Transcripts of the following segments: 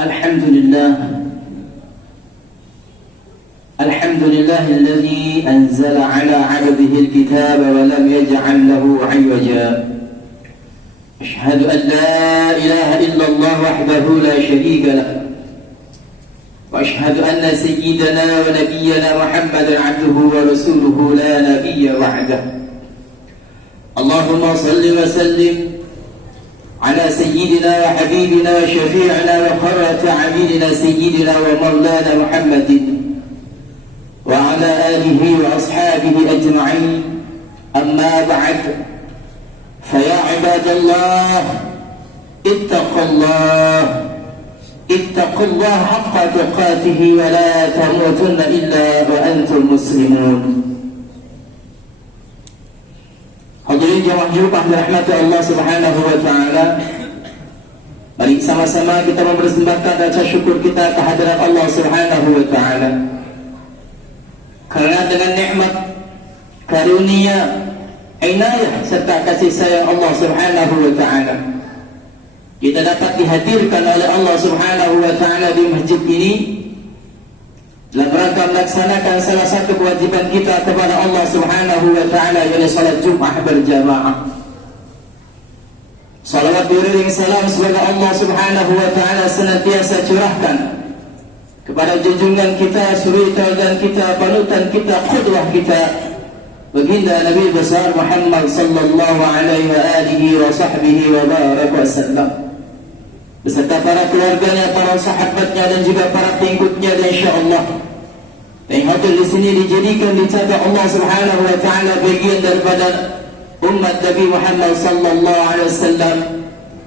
الحمد لله الذي أنزل على عبده الكتاب ولم يجعل له عوجا. أشهد أن لا إله إلا الله وحده لا شريك له، وأشهد أن سيدنا ونبينا محمدا عبده ورسوله لا نبي بعده. اللهم صل وسلم على سيدنا وحبيبنا وشفيعنا وقرة عبيدنا سيدنا ومولانا محمد وعلى آله وأصحابه أجمعين. أما بعد، فيا عباد الله اتقوا الله حق تقاته ولا تموتن إلا وأنتم مسلمون. Hadirin jemaah Jumat dirahmati Allah Subhanahu wa taala. Mari sama-sama kita mempersembahkan rasa syukur kita kehadirat Allah Subhanahu wa taala. Karena dengan nikmat, karunia, inayah serta kasih sayang Allah Subhanahu wa taala, kita dapat dihadirkan oleh Allah Subhanahu wa taala di masjid ini dalam rangka melaksanakan salah satu kewajiban kita kepada Allah Subhanahu wa taala, yaitu salat Jumat berjamaah. Salawat beriring salam semoga Allah Subhanahu wa taala senantiasa curahkan kepada junjungan kita, suri tauladan kita, panutan kita, qudwah kita, baginda Nabi besar Muhammad sallallahu alaihi wa alihi wa sahbihi wa barak wa sallam, beserta para keluarganya, para sahabatnya dan juga para pengikutnya, dan insyaallah yang hadir di sini dijadikan dicatat Allah Subhanahu wa taala bagian daripada umat Nabi Muhammad sallallahu alaihi wasallam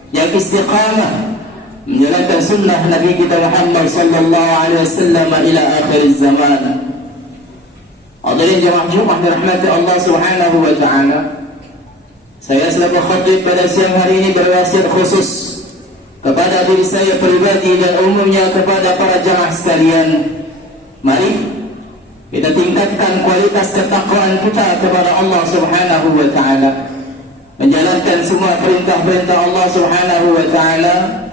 yang istiqamah menjalankan sunnah Nabi kita Muhammad sallallahu alaihi wasallam ila akhir zaman. Hadirin jemaah Jumat dirahmati Allah Subhanahu wa taala. Saya selaku khatib pada siang hari ini berwasiat khusus kepada diri saya pribadi dan umumnya kepada para jemaah sekalian. Mari kita tingkatkan kualitas ketakwaan kita kepada Allah Subhanahu wa taala, menjalankan semua perintah-perintah Allah Subhanahu wa taala,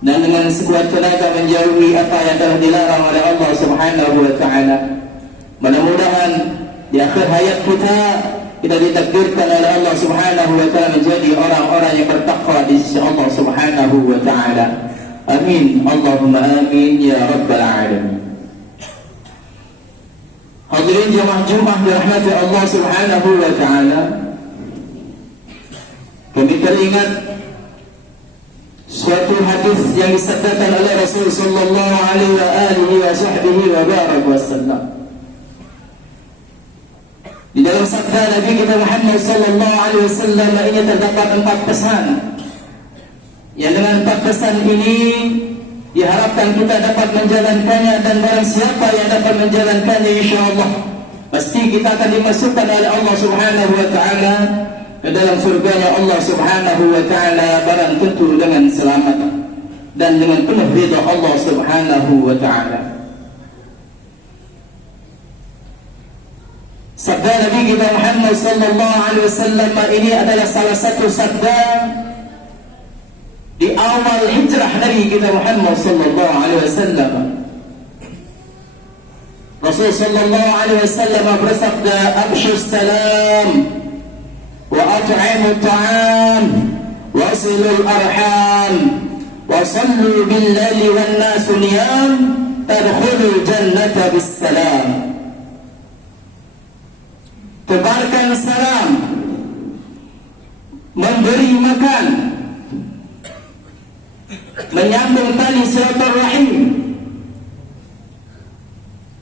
dan dengan sekuat tenaga menjauhi apa yang telah dilarang oleh Allah Subhanahu wa taala. Mudah-mudahan di akhir hayat kita ditakdirkan oleh Allah Subhanahu wa taala menjadi orang-orang yang bertakwa di sisi Allah Subhanahu wa taala. Amin, Allahumma amin ya rabbal alamin. Hadirin jemaah Jumat dirahmati Allah Subhanahu wa taala, kami teringat suatu hadis yang disabdakan oleh Rasul sallallahu alaihi wa alihi wa sahbihi wa barak wasallam. Di dalam sabda Nabi kita Muhammad sallallahu alaihi wasallam ini terdapat 4 pesan, yang dengan 4 pesan ini diharapkan kita dapat menjalankannya, dan barang siapa yang dapat menjalankannya, insyaallah pasti kita akan dimasukkan oleh Allah Subhanahu wa taala ke dalam surganya Allah Subhanahu wa taala, barang tentu dengan selamat dan dengan penuh ridha Allah Subhanahu wa taala. Sabda Nabi kita Muhammad sallallahu alaihi wasallam ini adalah salah satu sabda di awal hijrah Nabi kita Muhammad sallallahu alaihi wasallam. Rasul sallallahu alaihi wasallam bersabda, "Abshir salam wa at'imu ta'am wa silul arham wa sallu bil laili wan nas niyam tadkhulul jannata bis salam." Tebarkan salam, memberi makan, menyambung tali silaturahim,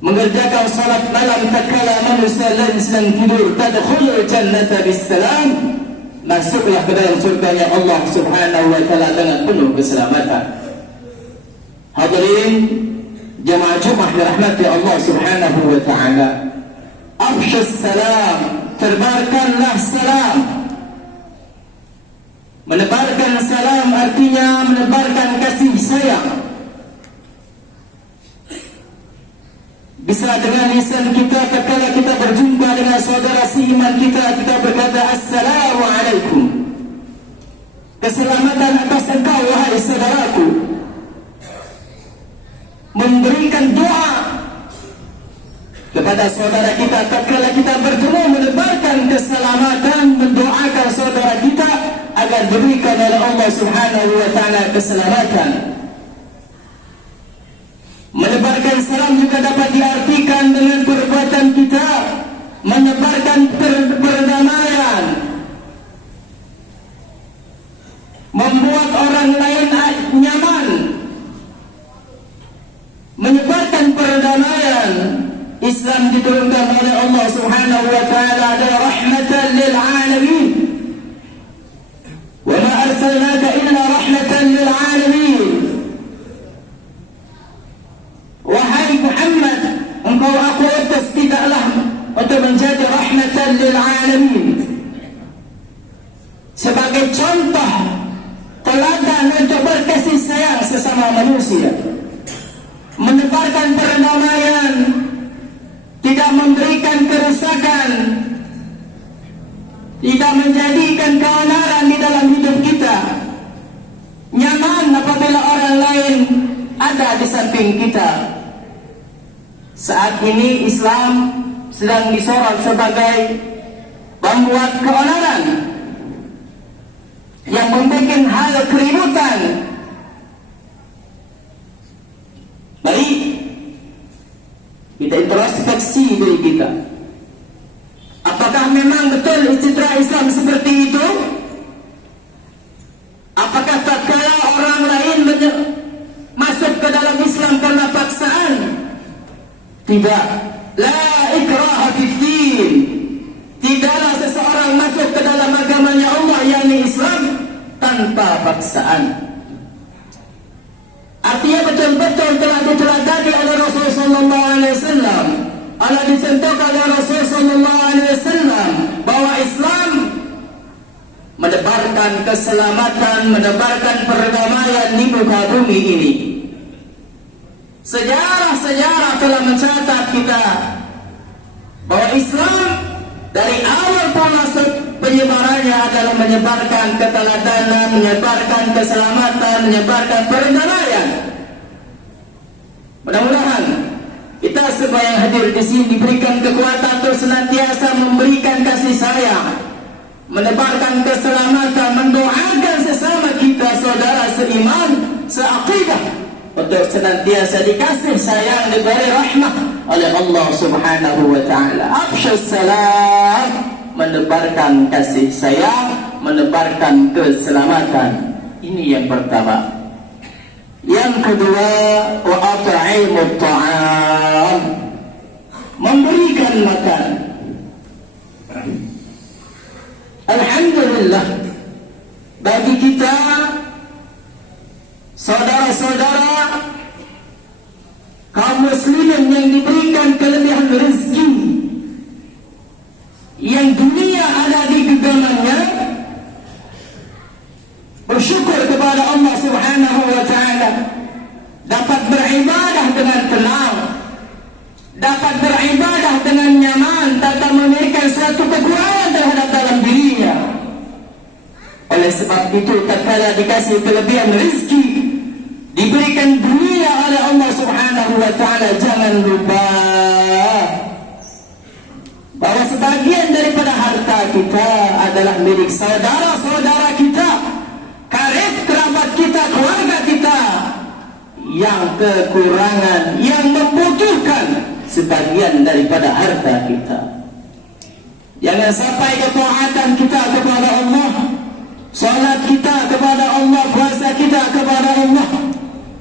mengerjakan salat malam tatkala manusia sedang tidur, tadkhulul jannata bisalam, masuklah ke dalam surganya Allah Subhanahu wa taala dengan penuh keselamatan. Hadirin jemaah Jumat dirahmati Allah Subhanahu wa taala, afshus salam, terbarkanlah salam. Menebarkan salam artinya menebarkan kasih sayang. Bisa dengan lisan kita tatkala kita berjumpa dengan saudara seiman kita, kita berkata Assalamualaikum. Keselamatan atas engkau wahai saudaraku. memberikan doa kepada saudara kita tatkala kita bertemu, menebarkan keselamatan, mendoakan saudara kita agar diberikan oleh Allah Subhanahu wa taala keselamatan. Menebarkan salam juga dapat diartikan dengan perbuatan kita menebarkan perdamaian, membuat orang lain nyaman, menyebarkan perdamaian. Islam diturunkan oleh Allah Subhanahu wa taala adalah rahmatan lil alamin. Wa ma arsalnaka illa rahmatan lil alamin. Wahai Muhammad, engkau aku utus tidaklah untuk menjadi rahmatan lil alamin, sebagai contoh teladan untuk berkasih sayang sesama manusia, menebarkan perdamaian, tidak memberikan kerusakan, tidak menjadikan keonaran di dalam hidup kita, nyaman apabila orang lain ada di samping kita. Saat ini Islam sedang disorot sebagai pembuat keonaran yang membuat hal keributan. Mari kita introspeksi diri kita. Apakah memang betul citra Islam seperti itu? Apakah tatkala orang lain masuk ke dalam Islam karena paksaan? Tidak. La ikraha fiddin. Tidaklah seseorang masuk ke dalam agamanya Allah, yakni Islam, tanpa paksaan. Artinya betul-betul telah diteladani oleh Rasulullah sallallahu alaihi wasallam, telah disentuhkan oleh Rasulullah sallallahu alaihi wasallam bahwa Islam menebarkan keselamatan, menebarkan perdamaian di muka bumi ini. Sejarah-sejarah telah mencatat kita bahwa Islam dari awal masuk penyebarannya adalah menyebarkan keteladanan, menyebarkan keselamatan, menyebarkan perdamaian. Mudah-mudahan kita semua yang hadir di sini diberikan kekuatan untuk senantiasa memberikan kasih sayang, menebarkan keselamatan, mendoakan sesama kita saudara seiman, seaqidah, untuk senantiasa dikasih sayang, diberi rahmah oleh Allah Subhanahu wa taala. Afshus salam, menebarkan kasih sayang, menebarkan keselamatan. Ini yang pertama. Yang kedua, wa at'imut ta'am, memberikan makan. Alhamdulillah, bagi kita saudara-saudara kaum muslimin yang diberikan kelebihan rezeki, yang dunia ada di genggamannya, bersyukur kepada Allah Subhanahu wa taala, dapat beribadah dengan tenang, dapat beribadah dengan nyaman, tanpa memiliki suatu kekurangan terhadap dalam dirinya. Oleh sebab itu, tatkala dikasih kelebihan rezeki, diberikan dunia oleh Allah Subhanahu wa taala, jangan lupa bahwa sebagian daripada harta kita adalah milik saudara-saudara kita, karib kerabat kita, keluarga kita yang kekurangan, yang membutuhkan sebagian daripada harta kita. Jangan sampai ketaatan kita kepada Allah, salat kita kepada Allah, puasa kita kepada Allah,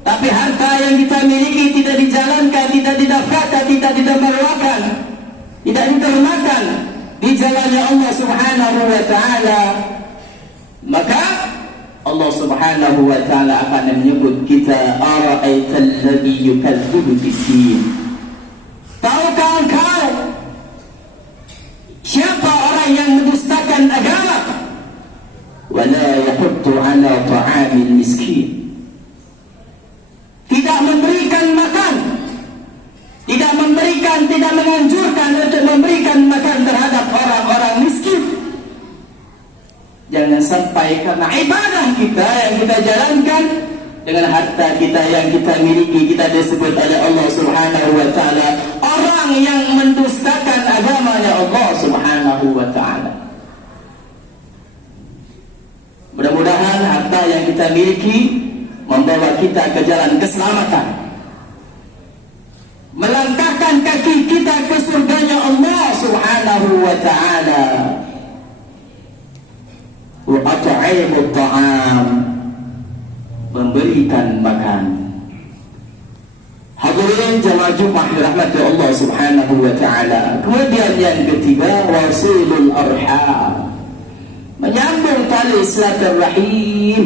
tapi harta yang kita miliki tidak dijalankan, tidak didaftarkan, tidak didermakan, tidak ditermakan di jalannya Allah Subhanahu wa taala, maka Allah Subhanahu wa taala akan menyebut kita, ara'aital ladzi yukadzibu bid-din. Tahukah engkau siapa orang yang mendustakan agama? Wala yahuddu ala ta'amil miskin, tidak memberikan makan, tidak memberikan, tidak menganjurkan untuk memberikan makan terhadap orang-orang miskin. Jangan sampai karena ibadah kita yang kita jalankan dengan harta kita yang kita miliki, kita disebut oleh Allah Subhanahu wa taala orang yang mendustakan agamanya Allah Subhanahu wa taala. Mudah-mudahan harta yang kita miliki membawa kita ke jalan keselamatan, melangkahkan kaki kita ke surganya Allah Subhanahu wa taala. Wa at'imut ta'am, memberikan makan. Hadirin jamaah Jumat dirahmati Allah Subhanahu wa taala. Kemudian yang ketiga, wasilul arham, menyambung tali silaturahim.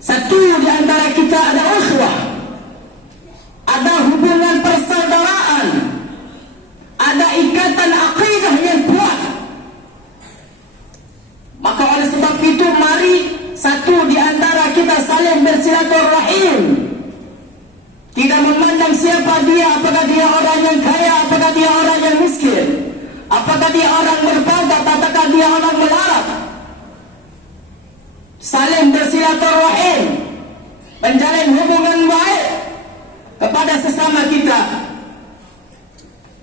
Satu di antara kita ada ukhuwah, ada hubungan persaudaraan, ada ikatan akidah yang kuat. Maka oleh sebab itu mari satu di antara kita saling bersilaturahim. Tidak memandang siapa dia, apakah dia orang yang kaya, apakah dia orang yang miskin, apakah dia orang berbakat, apakah dia orang melarat. Saling bersilaturahim, menjalin hubungan baik kepada sesama kita.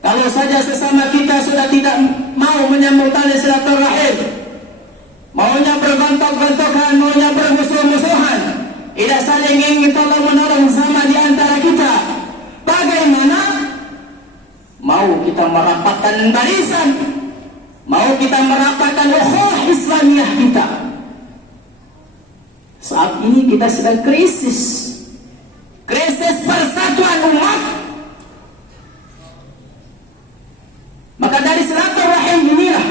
Kalau saja sesama kita sudah tidak mau menyambung tali silaturahim, maunya bergontok-gontokan, maunya bermusuh-musuhan, tidak saling ingin tolong menolong sama di antara kita, bagaimana mau kita merapatkan barisan, mau kita merapatkan ukhuwah Islamiyah kita? Saat ini kita sedang krisis persatuan umat. Maka dari silaturahim inilah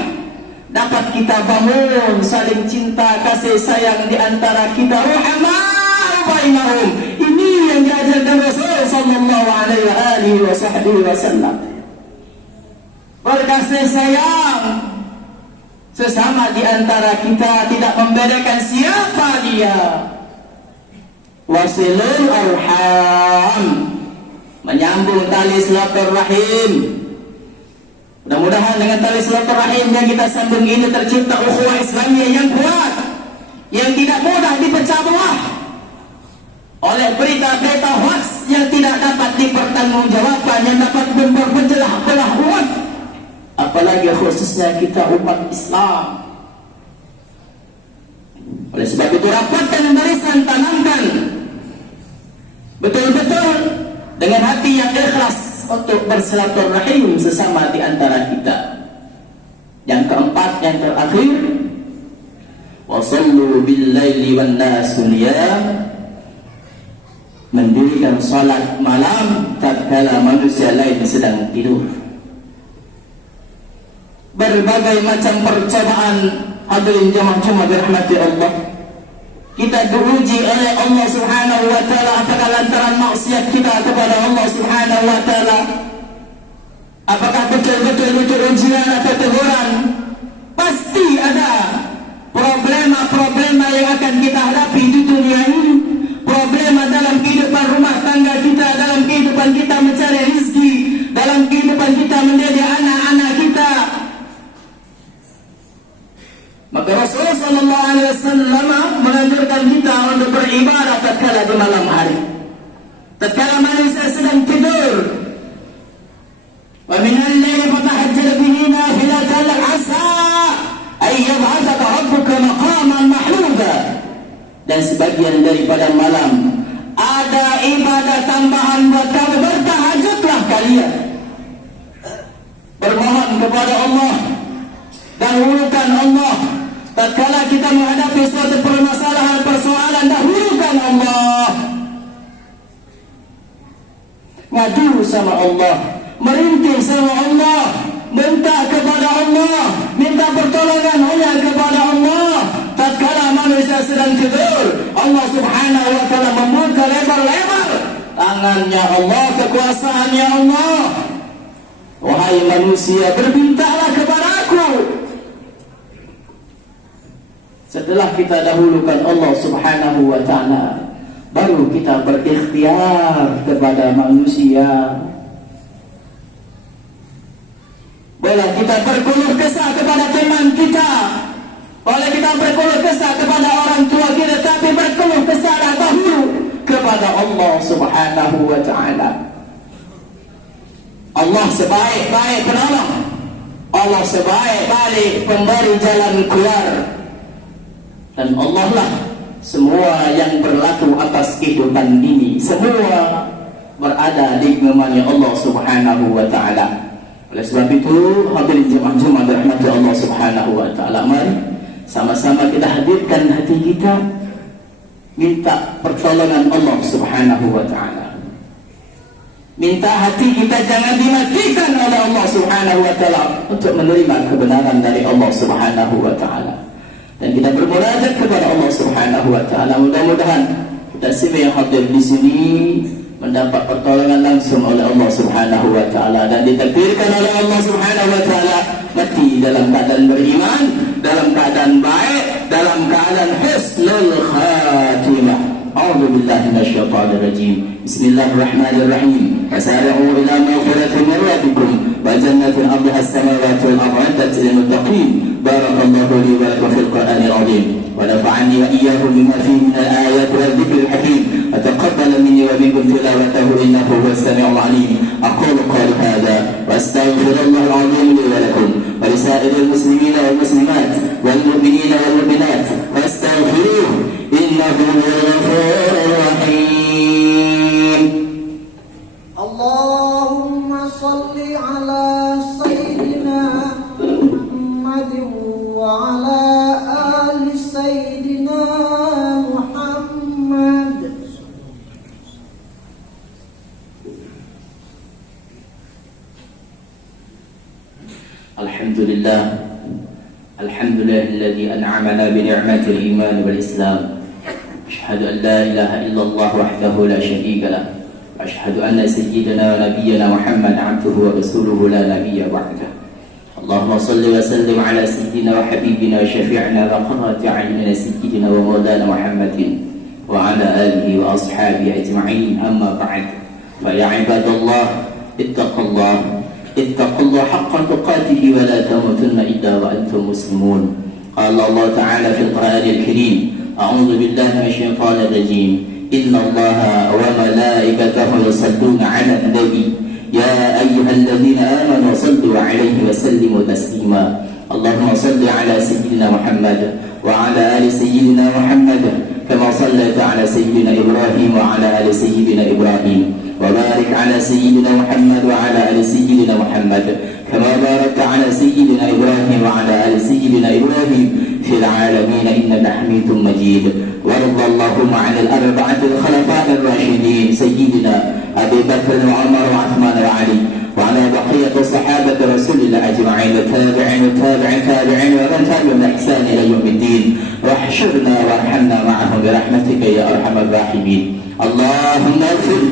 dapat kita bangun saling cinta kasih sayang di antara kita. Ruhama'u bainahum, ini yang diajarkan Rasul sallallahu alaihi wasallam. Berkasih sayang sesama di antara kita, tidak membedakan siapa dia. Wasilul arham, menyambung tali silaturahim. Mudah-mudahan dengan tali silaturahim yang kita sambung ini tercipta ukhuwah Islamiyah yang kuat, yang tidak mudah dipecah belah oleh berita-berita hoax yang tidak dapat dipertanggungjawabkan, yang dapat memperbelah belah umat, apalagi khususnya kita umat Islam. Oleh sebab itu rapatkan barisan, tanamkan betul-betul dengan hati yang ikhlas untuk bersilaturahim sesama di antara kita. Yang keempat, yang terakhir, wasallu bil-laili wan nasu niyam, mendirikan salat malam tatkala manusia lain sedang tidur. Berbagai macam percobaan, hadirin jamaah dirahmati Allah, kita diuji oleh Allah Subhanahu wa taala, apakah lantaran maksiat kita kepada Allah Subhanahu wa taala, apakah betul-betul itu ujian atau teguran. Pasti ada problema-problema yang akan kita hadapi di dunia ini, problema dalam kehidupan rumah tangga kita, dalam kehidupan kita mencari rezeki, dalam kehidupan kita mendidik anak-anak kita. Maka Rasulullah sallallahu alaihi wasallam menganjurkan kita untuk beribadah tatkala di malam hari, tatkala manusia sedang tidur. Wa min al-laili fatahajjal bihi nafilatan asa ay yab'athaka rabbuka maqaman mahmuda. Dan sebagian daripada malam ada ibadah tambahan buat kamu, bertahajudlah kalian, bermohon kepada Allah, dahulukan Allah. Tatkala kita menghadapi suatu permasalahan, persoalan, dahulukan Allah. Ngadu sama Allah, merintih sama Allah, minta kepada Allah, minta pertolongan hanya kepada Allah. Tatkala manusia sedang tidur, Allah Subhanahu wa taala membuka lebar-lebar tangannya Allah, kekuasaannya Allah. Wahai manusia, bermintalah kepadaku. Setelah kita dahulukan Allah Subhanahu wa taala, baru kita berikhtiar kepada manusia. Boleh kita berkeluh kesah kepada teman kita, boleh kita berkeluh kesah kepada orang tua kita, Allah Subhanahu wa ta'ala. Allah sebaik-baik penolong, Allah sebaik-baik pemberi jalan keluar, dan Allah lah semua yang berlaku atas kehidupan ini, semua berada di genggamannya Allah Subhanahu wa ta'ala. Oleh sebab itu, hadirin jemaah Jumat dirahmati Allah Subhanahu wa ta'ala, mari sama-sama kita hadirkan hati kita, minta pertolongan Allah Subhanahu wa ta'ala. Minta hati kita jangan dimatikan oleh Allah Subhanahu wa ta'ala untuk menerima kebenaran dari Allah Subhanahu wa ta'ala. Dan kita bermunajat kepada Allah Subhanahu wa ta'ala. Mudah-mudahan kita semua yang hadir di sini mendapat pertolongan langsung oleh Allah Subhanahu wa ta'ala dan ditakdirkan oleh Allah Subhanahu wa ta'ala mati dalam keadaan beriman, dalam keadaan baik, dalam keadaan husnul khatimah. A'udzu billahi minasyaitonir rajim. Bismillahirrahmanirrahim. Fasari'u ila maghfiratin min rabbikum wa jannatin 'arduha as-samawati wal ardu 'iddat lil muttaqin. Barakallahu li wa lakum fil Qur'anil 'azim. Wa nafa'ani wa iyyakum bima fihi min al-ayati wal dhikril hakim. Wa taqabbal minni wa minkum tilawatahu innahu huwas sami'ul 'alim. Aqulu qawli hadha wa astaghfirullahal 'azim li wa lakum wa li sa'iril muslimina wal muslimat wal mu'minina wal mu'minat fastaghfiruhu innahu huwal ghafurur rahim. Allahumma salli ala sayyidina Muhammadin wa ala ali sayyidina Muhammad. Alhamdulillah, alhamdulillahilladzi an'amana bi ni'matil iman wal islam. Ashhadu an la ilaha illallah wahdahu la syarika lah. Ashhadu anna sayyidina wa nabiyyana Muhammad 'abduhu wa rasuluhu la nabiyya ba'dah. Allahumma salli wa sallim ala sayyidina wa habibina wa syafi'ina wa qurrati a'yunina sayyidina wa maulana Muhammadin wa ala alihi wa ashabihi ajma'in. Amma ba'd. Fa ya ibadallah ittaqullah haqqa tuqatih wa la tamutunna illa wa antum muslimun. Qala Allah ta'ala fil Qur'anil Karim, a'udzu billahi minasyaitonir rajim. Inna Allaha wa malaikatahu yusalluna 'alan nabi ya ayyuhalladzina amanu sallu 'alaihi wa sallimu taslima. Allahumma salli 'ala sayyidina Muhammad wa 'ala ali sayyidina Muhammad kama sallaita 'ala sayyidina Ibrahim wa 'ala ali sayyidina Ibrahim wa barik 'ala sayyidina Muhammad wa 'ala ali sayyidina Muhammad kama barakta 'ala sayyidina Ibrahim wa 'ala ali sayyidina Ibrahim fil 'alamin innaka Hamidum Majid. وارض اللهم عن الأربعة الخلفاء الراشدين سيدنا أبي بكر وعمر وعثمان وعلي وعلى بقية صحابة رسول الله أجمعين التابعين والتابعين ومن تبعهم بإحسان إلى يوم الدين واحشرنا وارحمنا معهم برحمتك يا أرحم الراحمين. اللهم اغفر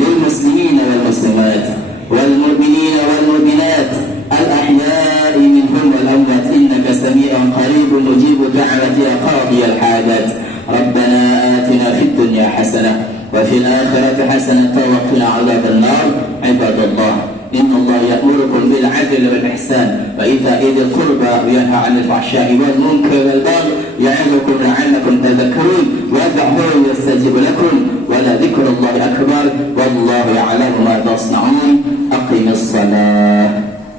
للمسلمين والمسلمات والمؤمنين والمؤمنات الأحياء منهم والأموات إنك سميع قريب مجيب دعوة يا قاضي الحاجات. ربنا آتنا في الدنيا حسنة وفي الآخرة حسنة وقنا عذاب النار. عباد الله إن الله يأمركم بالعدل والإحسان وإيتاء ذي القربى وينهى عن الفحشاء والمنكر والبغي يعظكم لعلكم تذكرون وادعوه يستجب لكم ولذكر الله أكبر والله يعلم ما تصنعون. أقم الصلاة.